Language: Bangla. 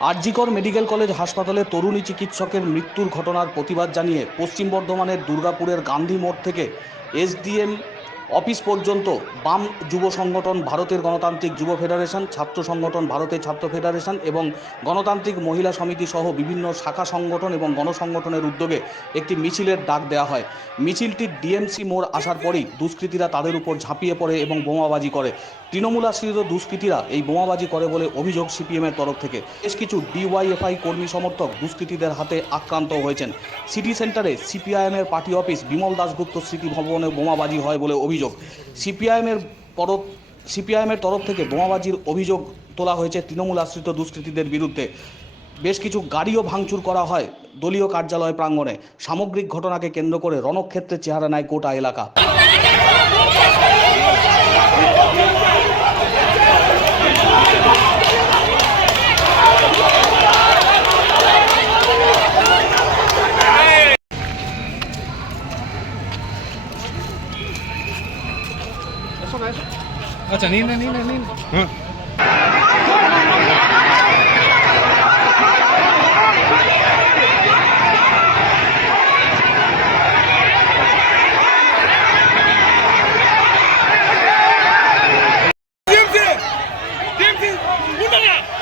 আরজিকর মেডিকেল কলেজ হাসপাতালে তরুণী চিকিৎসকের মৃত্যুর ঘটনার প্রতিবাদ জানিয়ে পশ্চিম বর্ধমানের দুর্গাপুরের গান্ধী মোড় থেকে এসডিএম অফিস পর্যন্ত বাম যুব সংগঠন ভারতের গণতান্ত্রিক যুব ফেডারেশন, ছাত্র সংগঠন ভারতের ছাত্র ফেডারেশন এবং গণতান্ত্রিক মহিলা সমিতি সহ বিভিন্ন শাখা সংগঠন এবং গণসংগঠনের উদ্যোগে একটি মিছিলের ডাক দেওয়া হয়। মিছিলটি ডিএমসি মোড় আসার পরেই দুষ্কৃতীরা তাদের উপর ঝাঁপিয়ে পড়ে এবং বোমাবাজি করে। তৃণমূল আশ্রিত দুষ্কৃতীরা এই বোমাবাজি করে বলে অভিযোগ সিপিএমের তরফ থেকে। বেশ কিছু ডিওয়াইএফআই কর্মী সমর্থক দুষ্কৃতীদের হাতে আক্রান্ত হয়েছেন। সিটি সেন্টারে সিপিআইএমের পার্টি অফিস বিমল দাশগুপ্ত স্মৃতি ভবনে বোমাবাজি হয় বলে অভিযোগ। সিপিআইএমের তরফ সিপিআইএমের তরফ থেকে বোমাবাজির অভিযোগ তোলা হয়েছে তৃণমূল আশ্রিত দুষ্কৃতীদের বিরুদ্ধে। বেশ কিছু গাড়িও ভাঙচুর করা হয় দলীয় কার্যালয় প্রাঙ্গণে। সামগ্রিক ঘটনাকে কেন্দ্র করে রণক্ষেত্রের চেহারা নেয় গোটা এলাকা। eso, eso. Acha, nina, nina, nina. Huh? Dimsy! Dimsy! Wunderbar!